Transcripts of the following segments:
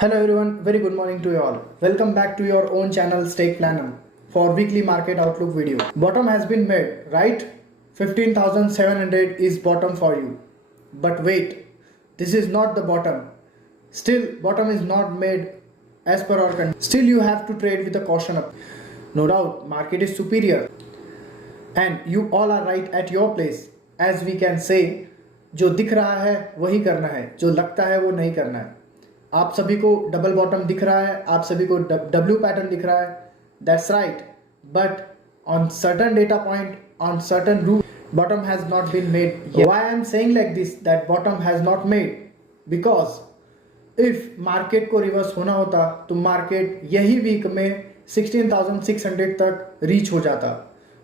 Hello everyone, very good morning to you all. Welcome back to your own channel Stake Planner for weekly market outlook video. Bottom has been made, right? 15,700 is bottom for you. But wait, this is not the bottom. Still, bottom is not made as per our condition. Still, you have to trade with a caution up. No doubt, market is superior. And you all are right at your place. As we can say, जो दिख रहा है वही करना है, जो लगता है वो नहीं करना है. आप सभी को डबल बॉटम दिख रहा है, आप सभी को डब्ल्यू पैटर्न दिख रहा है. That's right, but on certain data point, on certain route, bottom has not been made. Why I am saying like this that bottom has not made? Because if market को reverse होना होता तो market यही week में 16,600 तक reach हो जाता.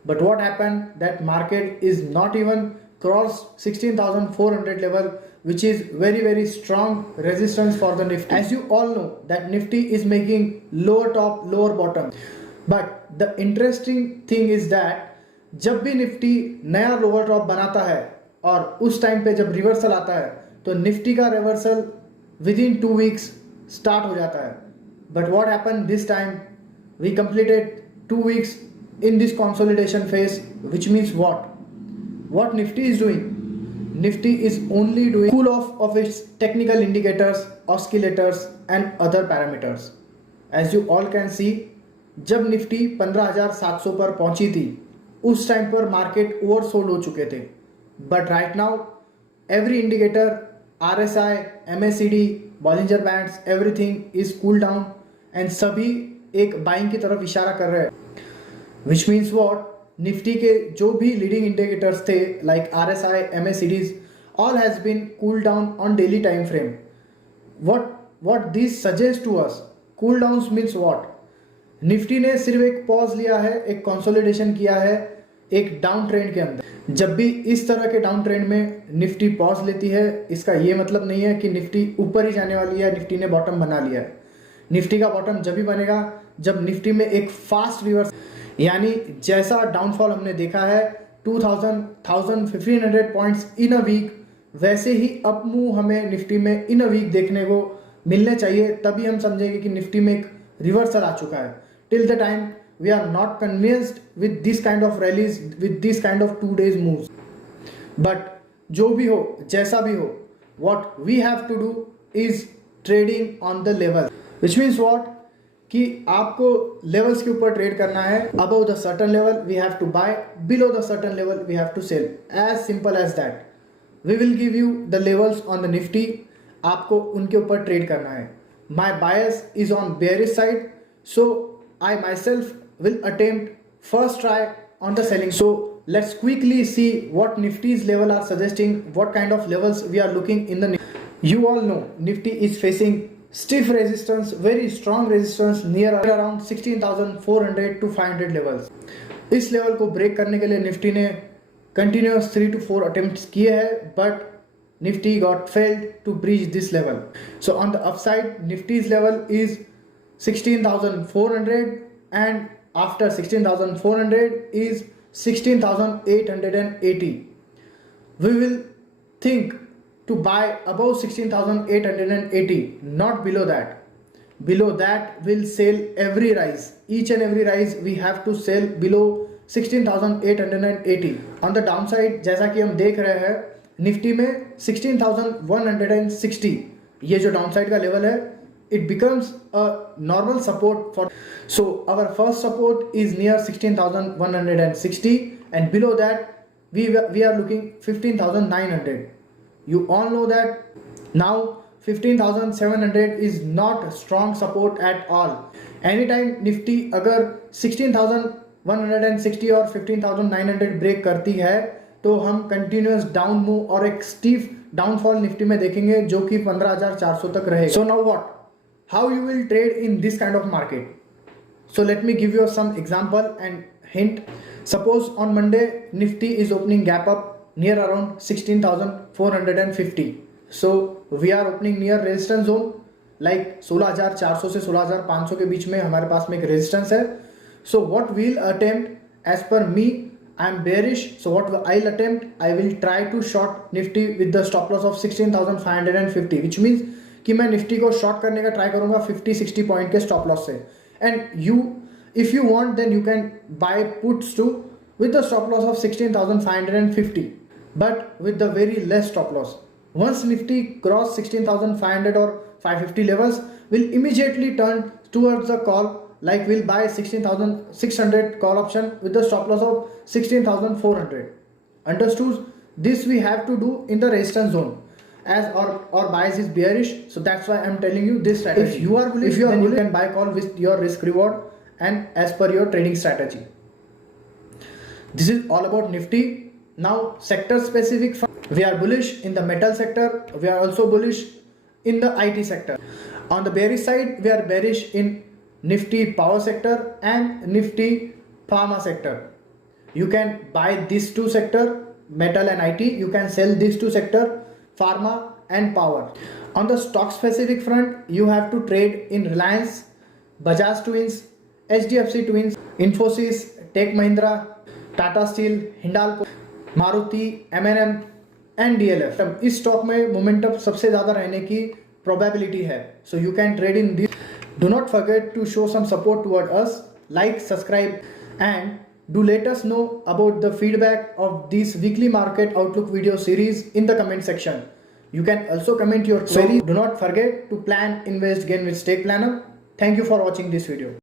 But what happened that market is not even cross 16,400 level, which is very strong resistance for the Nifty. As you all know that Nifty is making lower top lower bottom, but the interesting thing is that जब भी Nifty नया lower top बनाता है और उस time पे जब reversal आता है तो निफ्टी का reversal within 2 weeks start हो जाता है. But what happen this time? We completed 2 weeks in this consolidation phase, which means what Nifty is doing? Nifty is only doing cool off of its technical indicators, oscillators and other parameters. As you all can see, जब Nifty 15,700 पर पहुंची थी उस time पर market oversold हो चुके थे. But right now every indicator, RSI, MACD, Bollinger bands, everything is cool down and सभी एक बाइंग की तरफ इशारा कर रहे हैं. Which means what? निफ्टी के जो भी लीडिंग इंडिकेटर्स थे like RSI, MACDs, all has been cooled down on daily time frame. What this suggests to us? Cool downs means what? Nifty ने सिर्फ एक पॉज लिया है, एक कंसोलिडेशन किया है एक डाउन ट्रेंड के अंदर. जब भी इस तरह के डाउन ट्रेंड में निफ्टी पॉज लेती है, इसका ये मतलब नहीं है कि निफ्टी ऊपर ही जाने वाली है, निफ्टी ने बॉटम बना लिया है. निफ्टी का बॉटम जब भी बनेगा जब निफ्टी में एक फास्ट रिवर्स, यानी जैसा डाउनफॉल हमने देखा है 1500 पॉइंट्स इन अ वीक, वैसे ही अप मूव हमें निफ्टी में इन अ वीक देखने को मिलने चाहिए. तभी हम समझेंगे कि निफ्टी में एक रिवर्सल आ चुका है. Till the time we are not convinced with this kind of rallies, with this kind of 2 days moves. But जो भी हो, जैसा भी हो, what we have to do is trading on the level, which means what कि आपको levels के ऊपर ट्रेड करना है. Above the certain level we have to buy, below the certain level we have to sell. As simple as that. We will give you the levels on the Nifty, आपको उनके ऊपर trade करना है. My bias is on bearish side, so I myself will attempt first try on the selling. So let's quickly see what Nifty's level are suggesting, what kind of levels we are looking in the Nifty. You all know Nifty is facing stiff resistance, very strong resistance near around 16,400 to 500 levels. इस level को break करने के लिए Nifty ने continuous 3 to 4 attempts किए हैं, but Nifty got failed to breach this level. So on the upside Nifty's level is 16,400 and after 16,400 is 16,880. We will think to buy above 16,880, not below that. Below that we'll sell every rise. Each and every rise we have to sell below 16,880. On the downside जैसा कि हम देख रहे हैं Nifty में 16,160, ये जो downside का लेवल है, it becomes a normal support for. So our first support is near 16,160 and below that we are looking 15,900. You all know that now 15,700 is not strong support at all. Anytime Nifty अगर 16,160 और 15,900 break करती है तो हम continuous down move और एक स्टीफ downfall Nifty में देखेंगे जो कि 15,400 तक रहेगा. So now what, how you will trade in this kind of market? So let me give you some example and hint. Suppose on Monday Nifty is opening gap up near around 16,450. So we are opening near resistance zone like 16,400 से 16,500 के बीच में हमारे पास में एक resistance है. So what we'll attempt, as per me, I am bearish. So what I'll attempt, I will try to short Nifty with the stop loss of 16,550, which means कि मैं Nifty को शॉर्ट करने का ट्राई करूंगा 50-60 point के stop loss से, and you if you want then you can buy puts to with the stop loss of 16,550 but with the very less stop loss. Once Nifty cross 16,500 or 550 levels, will immediately turn towards the call, like we'll buy 16,600 call option with the stop loss of 16,400. Understood? This we have to do in the resistance zone, as our bias is bearish, so that's why I'm telling you this strategy. If you are bullish, then you can buy call with your risk reward and as per your trading strategy. This is all about Nifty. Now sector specific, we are bullish in the metal sector, we are also bullish in the IT sector. On the bearish side, we are bearish in Nifty power sector and Nifty pharma sector. You can buy these two sector, metal and IT. You can sell these two sector, pharma and power. On the stock specific front, you have to trade in Reliance, Bajaj Twins, HDFC Twins, Infosys, Tech Mahindra, Tata steel, Hindalco, Maruti, M&M and DLF. इस stock में momentum सबसे ज़्यादा रहने की probability है, so you can trade in this. Do not forget to show some support toward us, like, subscribe and do let us know about the feedback of this weekly market outlook video series in the comment section. You can also comment your queries. Do not forget to plan, invest, gain with Stake Planner. Thank you for watching this video.